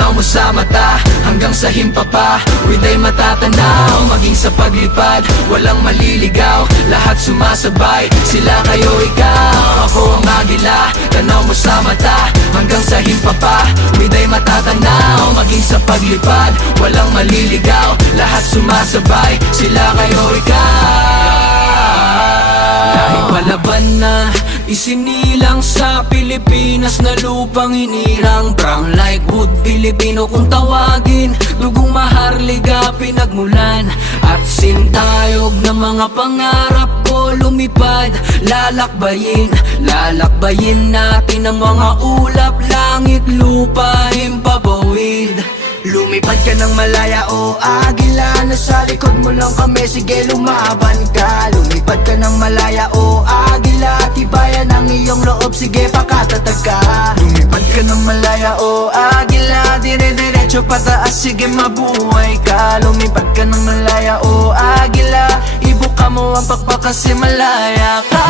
tanaw mo sa mata, hanggang sa himpapa With ay matatanaw, maging sa paglipad walang maliligaw, lahat sumasabay, sila kayo ikaw. Ako ang agila, tanaw mo sa mata, hanggang sa himpapa With ay matatanaw, maging sa paglipad walang maliligaw, lahat sumasabay, sila kayo ikaw. Dahil palaban na isinilang sa Pilipinas na lupang inirang, brown like wood, Pilipino kung tawagin, dugong maharliga pinagmulan, at sintayog ng mga pangarap ko lumipad. Lalakbayin natin ang mga ulap, langit, lupa, himpapawid. Lumipad ka ng malaya o agila, nasa likod mo lang kami, sige lumaban ka. Lumipad ka ng malaya o agila, tibayan ang iyong loob, sige pakatatag ka. Lumipad ka ng malaya o agila, dire-diretso pataas, sige mabuhay ka. Lumipad ka ng malaya o agila, ibuka mo ang pakpak kasi malaya ka.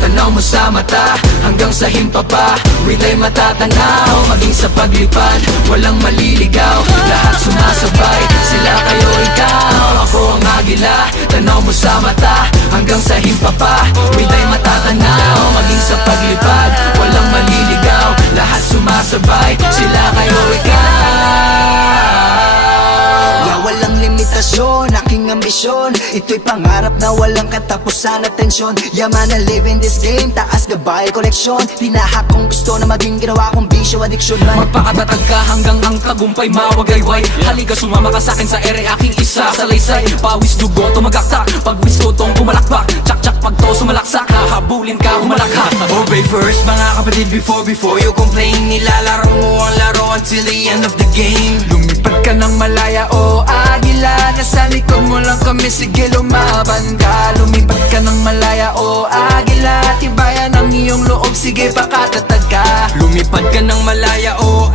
Tanaw mo sa mata, hanggang sa himpapa With ay matatanaw, maging sa paglipad walang maliligaw, lahat sumasabay, sila kayo ikaw. Ako ang agila, tanaw mo sa mata, hanggang sa himpapa With ay matatanaw, maging sa paglipad walang maliligaw, lahat sumasabay, sila kayo ikaw. Walang limitasyon, aking ambisyon, ito'y pangarap na walang katapusan at tensyon. Yaman na live in this game, taas gabay, koleksyon. Tinahak kong gusto na maging ginawa kong bisyo, addiction man. Magpakatatag ka hanggang ang tagumpay mawagayway. Halika sumama ka sa'kin sa ere, aking isa sa laysay. Pawis dugo, tumagaktak, pagwis tutong pumalakpak. Tsak-tsak pagto sumalaksak, hahabulin ka, humalakha. Obey first mga kapatid before you complain. Nilalaro mo ang laro until the end of the game. Lumipad ka ng malaya o agila, nasa likod mo lang kami, sige lumaban ka. Lumipad ka ng malaya o agila, tibayan ang iyong loob, sige pakatatag ka. Lumipad ka ng malaya o